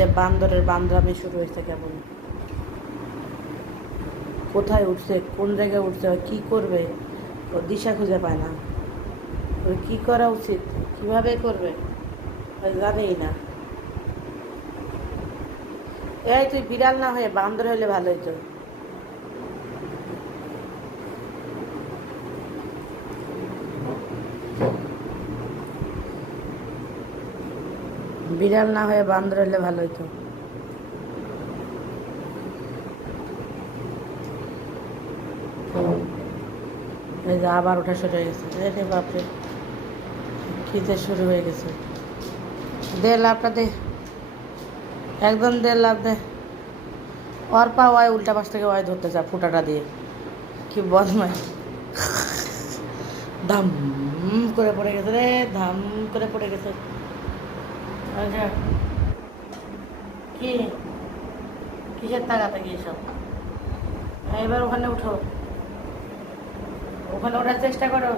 যে বান্দরের বান্দরামি শুরু হয়েছে কেমন, কোথায় উঠছে, কোন জায়গায় উঠছে, কি করবে, ও দিশা খুঁজে পায় না। ওর কী করা উচিত, কীভাবে করবে জানেই না। এই তুই বিড়াল না হয়ে বান্দর হলে ভালো হইতো। বিড়াল না হয়ে বান্দর হলে ভালো হইতো। এই যে আবার ওঠা শুরু হয়ে গেছে, রে বাপরে, খিদে শুরু হয়ে গেছে। দে লাভটা দে, একদম দে লাভ দে। ওর পা ওয়াই উল্টা পাশ থেকে ওয়াই ধরতে যা ফুটাটা দিয়ে, কি বদমাই। ধাম করে পড়ে গেছে রে, ধাম করে পড়ে গেছে। আচ্ছা, কি কিসের তাকাতাকি এসব? এবার ওখানে উঠো, ওখানে ওঠার চেষ্টা করো।